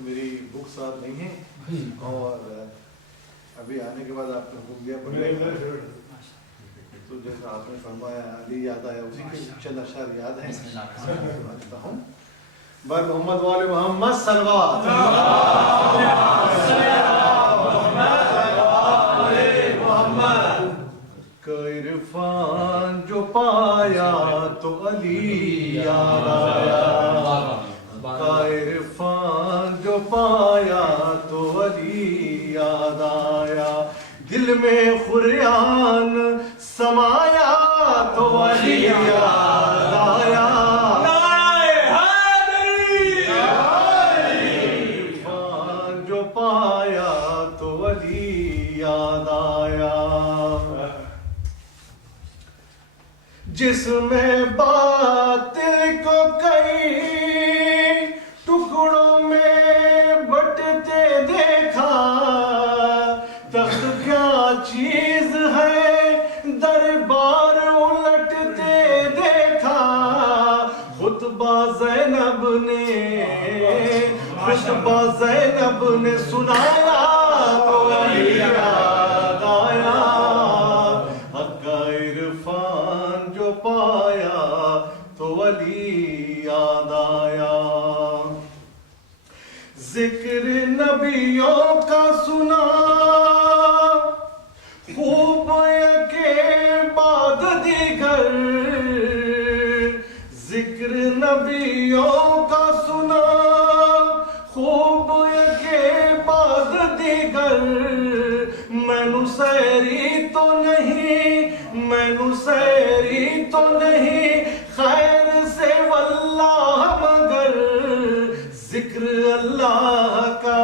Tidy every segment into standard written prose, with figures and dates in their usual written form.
میری بک ساتھ نہیں ہے اور ابھی آنے کے بعد آپ نے حکم دیا پڑھنے کا، تو جیسا آپ نے فرمایا علی یاد آیا، اسی کے چند اشعار یاد ہیں سناتا ہوں۔ بر محمد والے محمد صلوات، عرفان جو پایا تو علی یاد آیا، عرفان جو پایا تو علی یاد آیا، دل میں خریان سمایا تو علی یاد آیا، عرفان جو پایا تو علی یاد آیا، جس میں باطل کو کئی ٹکڑوں میں بٹتے دیکھا، تخت کیا چیز ہے دربار الٹتے دیکھا، خطبہ زینب نے سنایا تو علی یاد آیا، حق عرفان جو پایا تو علی یاد آیا، ذکر نبیوں کا سنا خوب یکے بعد دیگر، ذکر نبیوں کا سنا خوب یکے بعد دیگر، میں نسیری تو نہیں خیر سے واللہ مگر، ذکر اللہ کا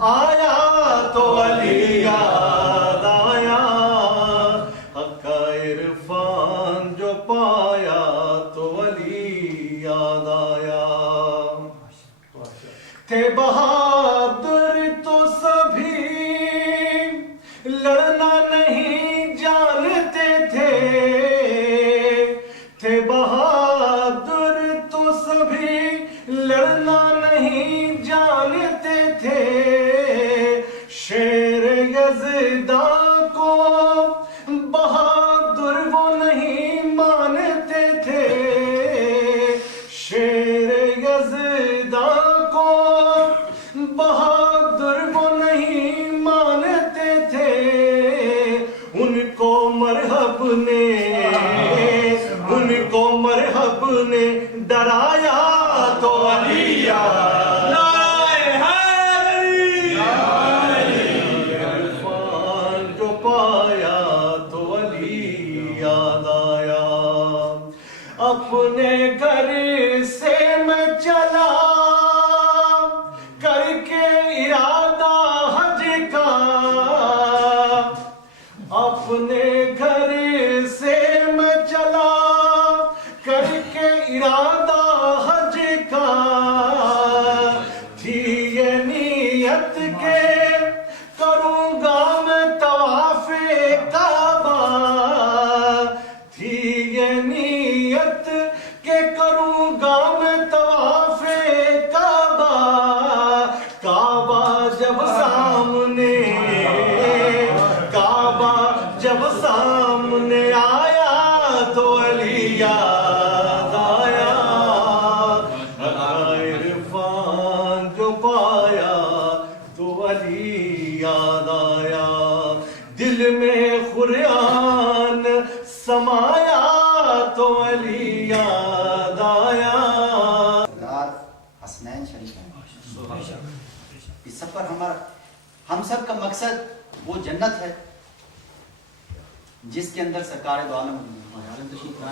آیا تو علی یاد آیا، حق عرفان جو پایا تو علی یاد آیا، تھے بہادر تو سبھی لڑنا نہیں جانتے تھے، تھے بہادر تو سبھی لڑنا نہیں جانتے تھے، شیر یزداں کو بہادر وہ نہیں مانتے تھے، شیر یزداں کو بہادر وہ نہیں مانتے تھے، ان کو مرحب نے ڈرایا تو علی یاد آیا، عرفان جو پایا تو علی یاد آیا، اپنے گھر سے میں چلا کر کے ارادہ حج کا، اپنے گھر سے میں چلا کر کے ارادہ حج کا، تھی یہ نیت کہ کروں گا میں طواف کعبہ، تھی یہ نیت کہ کروں گا میں طواف کعبہ، کعبہ جب سامنے آیا تو علی یاد آیا، عرفان جو پایا تو علی یاد آیا، دل میں خریان سمایا تو علی یاد آیا، حسنین شریف ہیں، اس سفر ہم سب کا مقصد وہ جنت ہے جس کے اندر سرکار دو عالم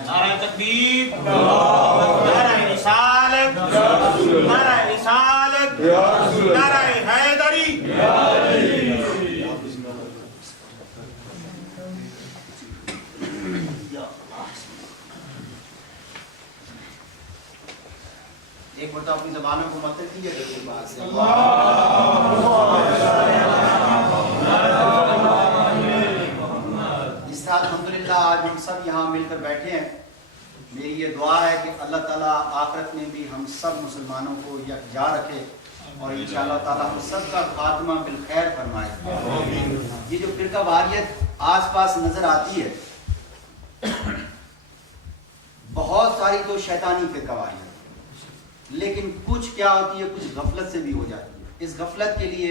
نعرہ تکبیر، نعرہ رسالت، نعرہ رسالت، نعرہ حیدری، ایک مرتبہ اپنی زبانوں کو مت کیجیے، مسلمانوں کو یکجا رکھے اور انشاءاللہ تعالیٰ ہم سب کا خاتمہ بالخیر فرمائے. یہ جو فرقہ واریت آس پاس نظر آتی ہے بہت ساری تو شیطانی فرقہ واریت، لیکن کچھ کیا ہوتی ہے، کچھ غفلت سے بھی ہو جاتی ہے. اس غفلت کے لیے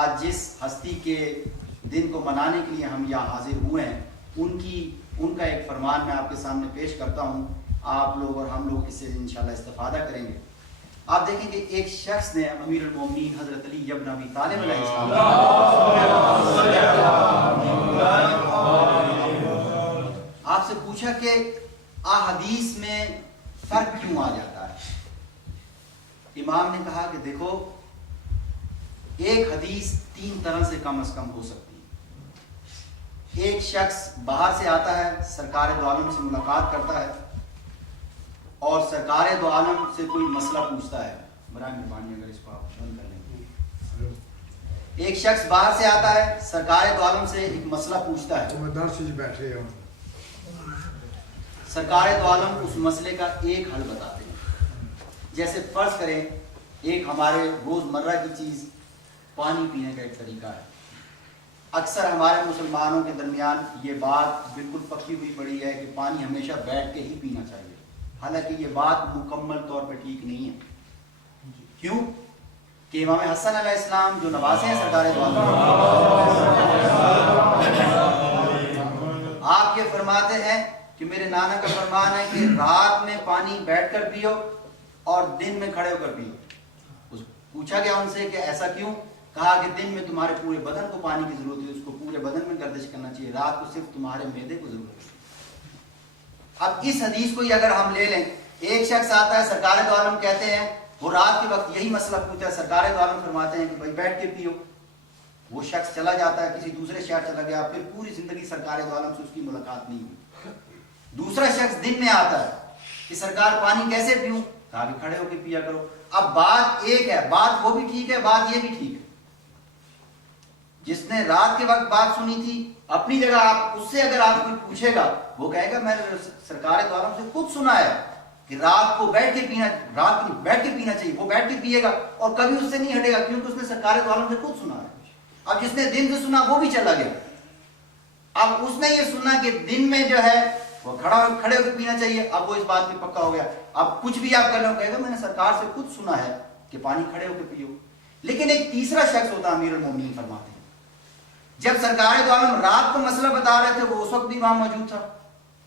آج جس ہستی کے دن کو منانے کے لیے ہم یہاں حاضر ہوئے ہیں ان کا ایک فرمان میں آپ کے سامنے پیش کرتا ہوں. آپ لوگ اور ہم لوگ اس سے انشاءاللہ استفادہ کریں گے. آپ دیکھیں کہ ایک شخص نے امیر المومنین حضرت علی ابن ابی طالب علیہ السلام آپ سے پوچھا کہ احادیث میں فرق کیوں آ جاتا ہے. امام نے کہا کہ دیکھو، ایک حدیث 3 طرح سے کم از کم ہو سکتی ہے. ایک شخص باہر سے آتا ہے، سرکار دو عالم سے ملاقات کرتا ہے اور سرکار دو عالم سے کوئی مسئلہ پوچھتا ہے. برائے مہربانی اگر اس کو آپ بند کر لیں. ایک شخص باہر سے آتا ہے، سرکار دو عالم سے ایک مسئلہ پوچھتا ہے. سرکار دو عالم اس مسئلے کا ایک حل بتاتے ہیں. جیسے فرض کریں ایک ہمارے روزمرہ کی چیز پانی پینے کا ایک طریقہ ہے. اکثر ہمارے مسلمانوں کے درمیان یہ بات بالکل پکی ہوئی پڑی ہے کہ پانی ہمیشہ بیٹھ کے ہی پینا چاہیے. حالانکہ یہ بات مکمل طور پر ٹھیک نہیں ہے. کیوں کہ امام حسن علیہ السلام جو نواسے ہیں سرکار دو عالم، آپ یہ فرماتے ہیں کہ میرے نانا کا فرمان ہے کہ رات میں پانی بیٹھ کر پیو اور دن میں کھڑے ہو کر پیو. پوچھا گیا ان سے کہ ایسا کیوں؟ کہا کہ دن میں تمہارے پورے بدن کو پانی کی ضرورت ہے، اس کو پورے بدن میں گردش کرنا چاہیے، رات کو صرف تمہارے معدے کو ضرورت ہے. اب اس حدیث کو ہی اگر ہم لے لیں، ایک شخص آتا ہے، سرکار دو عالم کہتے ہیں، وہ رات کے وقت یہی مسئلہ پوچھتا ہے، سرکار دو عالم فرماتے ہیں کہ بھائی بیٹھ کے پیو. وہ شخص چلا جاتا ہے، کسی دوسرے شہر چلا گیا، پھر پوری زندگی سرکار دو عالم سے اس کی ملاقات نہیں ہوئی. دوسرا شخص دن میں آتا ہے کہ سرکار پانی کیسے پیوں؟ کہا کہ کھڑے ہو کے پیا کرو. اب بات ایک ہے، بات وہ بھی ٹھیک ہے، بات یہ بھی ٹھیک ہے. جس نے رات کے وقت بات سنی تھی اپنی جگہ، آپ اس سے اگر آپ کوئی پوچھے گا وہ کہے گا میں نے سرکار دو عالم سے خود سنا ہے کہ رات کو بیٹھ کے پینا، رات کو بیٹھ کے پینا چاہیے. وہ بیٹھ کے پیے گا اور کبھی اس سے نہیں ہٹے گا کیونکہ اس نے سرکار دو عالم سے خود سنا ہے. اب جس نے دن سے سنا وہ بھی چلا گیا. اب اس نے یہ سنا کہ دن میں جو ہے وہ کھڑے ہو کے پینا چاہیے. اب وہ اس بات پہ پکا ہو گیا. اب کچھ بھی آپ کر لو کہے گا میں نے سرکار سے خود سنا ہے کہ پانی کھڑے ہو کے پیو. لیکن ایک تیسرا شخص ہوتا امیر المومنین فرماتے ہیں، جب سرکار دو عالم رات کو مسئلہ بتا رہے تھے وہ اس وقت بھی وہاں موجود تھا،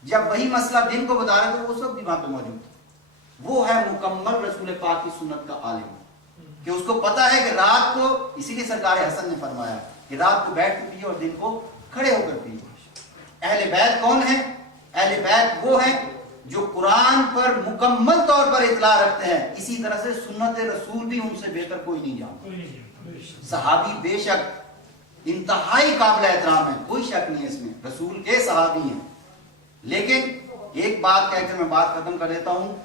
جب وہی مسئلہ دن کو بتا رہے تھے وہ اس وقت بھی وہاں پہ موجود تھا. وہ ہے مکمل رسول پاک کی سنت کا عالم کہ اس کو پتا ہے کہ رات کو، اسی لیے سرکار حسن نے فرمایا کہ رات کو بیٹھ کے پیو اور دن کو کھڑے ہو کر پیو. اہل بیت کون ہیں؟ اہل بیت وہ ہیں جو قرآن پر مکمل طور پر اطلاع رکھتے ہیں. اسی طرح سے سنت رسول بھی ان سے بہتر کوئی نہیں جانتا. صحابی بے شک انتہائی قابل احترام ہے، کوئی شک نہیں ہے اس میں، رسول کے صحابی ہیں. لیکن ایک بات کہہ کر میں بات ختم کر دیتا ہوں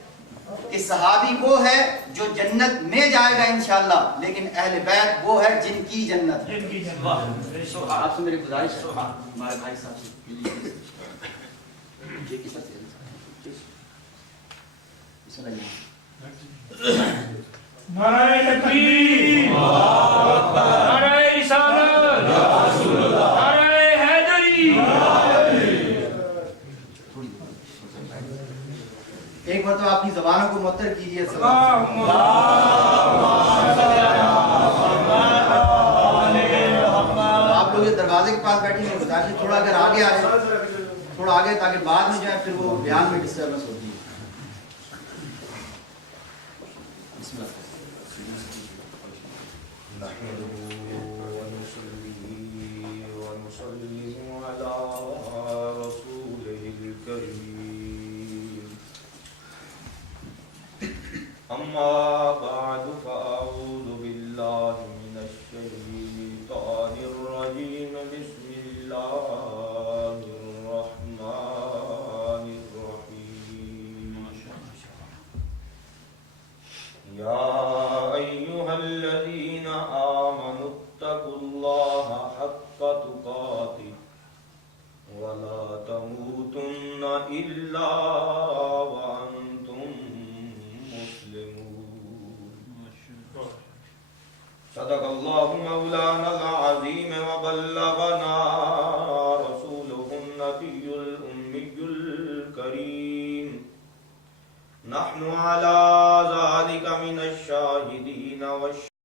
کہ صحابی وہ ہے جو جنت میں جائے گا انشاءاللہ، لیکن اہل بیت وہ ہے جن کی جنت ہے. آپ سے میری گزارش ہے ہمارے بھائی صاحب سے نعرہ تکبیر، نعرہ رسالت، نعرہ حیدری. ایک مرتبہ اپنی زبانوں کو معطر کیجیے. آپ لوگ یہ دروازے کے پاس بیٹھے ہیں، گزارش ہے تھوڑا اگر آگے آئے، تھوڑا آگے، تاکہ بعد میں جائے پھر وہ بیان میں ڈسٹربنس ہوتی ہے. بسم اللہ. أما بعد فأعوذ بالله من الشيطان الرجيم. بسم الله الرحمن الرحيم. يا أيها الذين آمنوا اتقوا الله حق تقاته ولا تموتن إلا وأنتم مسلمون. صدق الله مولانا العظيم وبلغنا رسوله النبي الأمي الكريم. نحن على